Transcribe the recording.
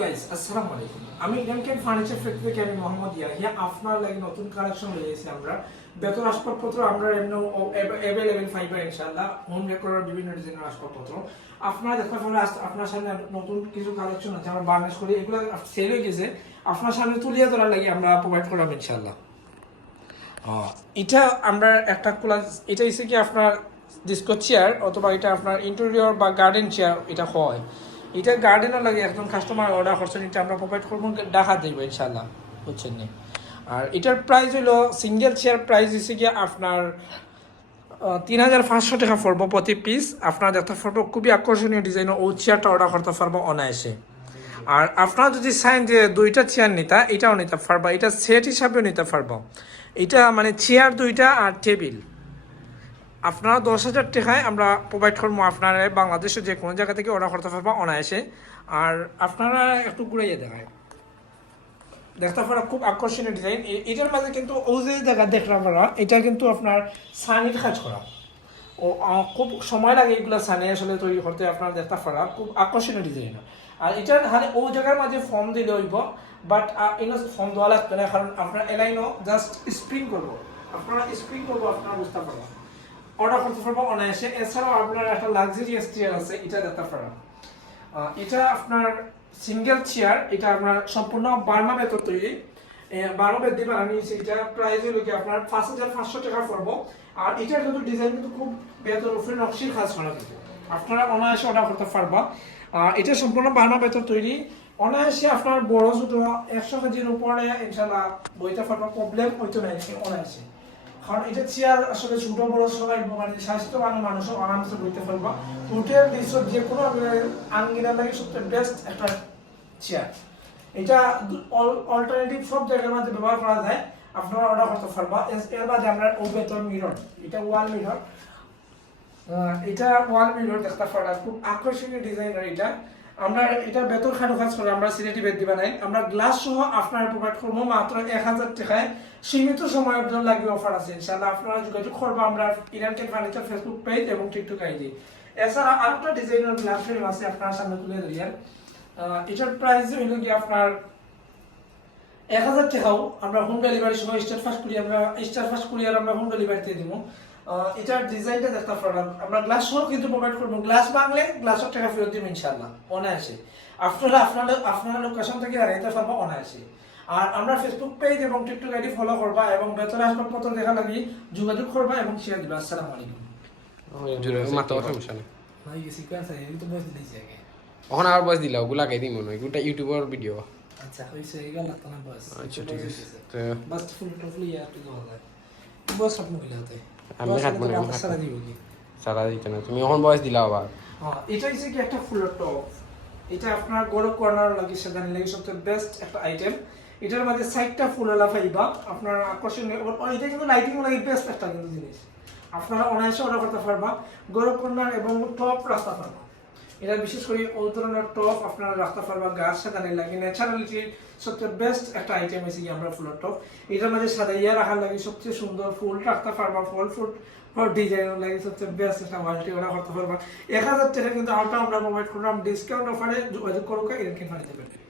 Guys আসসালামু আলাইকুম আমি ইডেনকেন ফার্নিচার ফ্যাক্টরি থেকে আমি মোহাম্মদ আপনার নতুন কালেকশন আমরা। বেতন আসবাবপত্র আমরা অ্যাভেলেবেল ইনশাআল্লাহ। হোম বিভিন্ন ডিজাইনের আসবাবপত্র। আপনারা দেখতে পারেন আপনার সামনে নতুন কিছু কালেকশন আছে, আমরা করি। এগুলো সেল হয়ে গেছে। আপনার সামনে ধরার লাগি আমরা প্রোভাইড করলাম এটা আমরা একটা ক্লাস এটা হচ্ছে কি আপনার ডিস্কো চেয়ার অথবা এটা আপনার ইন্টেরিয়র বা গার্ডেন চেয়ার এটা হয়। এটা গার্ডেনও লাগে, একজন কাস্টমার অর্ডার করছেন এটা আমরা প্রোভাইড করব দেখা দেবো ইনশাল্লাহ বুঝছেন নি? আর এটার প্রাইস হলো সিঙ্গেল চেয়ার প্রাইস হচ্ছে কি আপনার তিন হাজার পাঁচশো টাকা পড়ব প্রতি পিস আপনারা দেখতে পারব খুবই আকর্ষণীয় ডিজাইনের ও চেয়ারটা অর্ডার করতে পারব অনায়াসে। আর আপনারা যদি চান যে দুইটা চেয়ার নিতা, এটাও নিতে পারবা, এটা সেট হিসাবেও নিতে পারব। এটা মানে চেয়ার দুইটা আর টেবিল আপনারা দশ হাজার টাকায় আমরা প্রোভাইড করব আপনারা বাংলাদেশের যে কোনো জায়গা থেকে অর্ডার করতে পারব অনায়াসে। আর আপনারা একটু ঘুরাইয়ে দেখায়। দেখতে পারা, খুব আকর্ষণীয় ডিজাইন এটার মাঝে কিন্তু ও যে জায়গা দেখতে পারা এটা কিন্তু আপনার সানির কাজ করা। ও খুব সময় লাগে এগুলো সানি আসলে তৈরি করতে, আপনার দেখতে পারা। খুব আকর্ষণীয় ডিজাইন আর এটার হালে ও জায়গার মাঝে ফর্ম দিলে হইব বাট এনে ফর্ম দেওয়া লাগবে না, কারণ আপনার এলাইনও জাস্ট স্প্রিং করব। আপনারা স্প্রিং করব, আপনারা বুঝতে পারবেন। অর্ডার করতে পারব অনায়াসে। এছাড়াও আপনার একটা লাক্সারিয়াস চেয়ার আছে, এটা দেখতে পারেন এটা আপনার সিঙ্গেল চেয়ার এটা আপনার সম্পূর্ণ বার্মা বেতর তৈরি। বারো বেদ বানানো হয়েছে। এটা প্রাইস হলো কি আপনার পাঁচ হাজার পাঁচশো টাকা পড়ব আর এটার কিন্তু ডিজাইন কিন্তু খুব বেতর উপরে নকশির কাজ করা কিন্তু। আপনারা অনায়াসে অর্ডার করতে পারবা। এটা সম্পূর্ণ বার্মা বেতর তৈরি। অনায়াসে আপনার বড় ছোট একশো কেজির উপরে ইনশাল্লাহ বইতে পারবা। প্রবলেম হইতো না অনায়াসে। কারণ এটা চেয়ার আসলে ছোট, বড় সবাই মানে স্বাস্থ্যবান মানুষ আরামসে বইতে পারবা হোটেল দৃশ্য যে কোনো আঙ্গিনা লাগে সবচেয়ে বেস্ট একটা চেয়ার। এটা অল্টারনেটিভ সব জায়গার মধ্যে ব্যবহার করা যায়। আপনারা অর্ডার করতে পারবা। এর- বাদে আমরা ও বেতন মিরর এটা ওয়াল মিরর এটা ওয়াল মিরর দেখতে পারা খুব আকর্ষণীয় ডিজাইনার এটা। আমরা এটা বেতন খাটো কাজ করে, আমরা সিলেটি বেদ দিবা নাই। আমরা গ্লাস সহ আপনার প্রোভাইড করব মাত্র এক হাজার টাকায়। সীমিত সময়ের জন্য লাগবে অফার আছে, ইনশাআল্লাহ। আপনারা যোগাযোগ করব, আমরা ইরান কেন ফার্নিচার ফেসবুক পেজ এবং টিকটক আইডি এছাড়া আরেকটা ডিজাইনার গ্লাস ফ্রেম আছে আপনার সামনে তুলে ধরিয়ার এটার প্রাইস হইল কি আপনার এক হাজার টাকাও আমরা হোম ডেলিভারি সহ স্টার ফার্স্ট কুরিয়ার আমরা স্টার ফার্স্ট কুরিয়ার আমরা হোম ডেলিভারিতে দিব। এটার ডিজাইনটা দেখতে পারলাম আমরা গ্লাস সহ কিন্তু প্রোভাইড করব। গ্লাস ভাঙলে গ্লাসও টাকা ফেরত দিব ইনশাল্লাহ অনায়াসে। আপনারা আপনার আপনার লোকেশন থেকে হারাইতে পারব অনায়াসে। আর আমরা ফেসবুক পেজ এবং টিকটক আইডি ফলো করবা এবং বেতন আসবাবপত্র দেখা লাগি যোগাযোগ করবা এবং শেয়ার দিবা। আসসালামু আলাইকুম। মাথা কথা সমস্যা ভাই সিকোয়েন্স তো বয়স আগে। ওখানে আর বয়স দিলা ওগুলা গাই দিই মনে হয় ইউটিউবার ভিডিও আচ্ছা হইছে বয়স। আচ্ছা ঠিক আছে। তো বাস ফুল আর তো বয়স আমি কাটবো না সারা দিই কি? সারা দিতে না তুমি এখন বয়স দিলাও আবার। হ্যাঁ এটা হচ্ছে কি একটা ফুলের টপ এটা আপনার গড় কর্নার লাগি সেখানে লাগি সবচেয়ে বেস্ট একটা আইটেম এটার মধ্যে সাইডটা ফুল ফুলালা ফাইবা আপনার আকর্ষণীয় এটা কিন্তু লাইটিং লাগি বেস্ট একটা কিন্তু জিনিস। আপনারা অনায়াসে অর্ডার করতে পারবা। গড় কর্নার এবং টপ রাস্তা পারবা। এটা বিশেষ করে ওই ধরনের টপ আপনারা রাখতে পারবা গাছ সেখানে লাগে। ন্যাচারালিটি সবচেয়ে বেস্ট একটা আইটেম হয়েছে আমরা ফুলের টপ এটার মাঝে সাদাইয়া রাখার লাগে সবচেয়ে সুন্দর ফুল রাখতে পারবা ফল, ফুল, ফল ডিজাইন লাগে সবচেয়ে বেস্ট একটা কোয়ালিটি ওরা করতে পারবা। এক হাজার টাকা কিন্তু আমরা প্রোভাইড করলাম ডিসকাউন্ট অফারে যোগাযোগ করুক, এরকম পারবে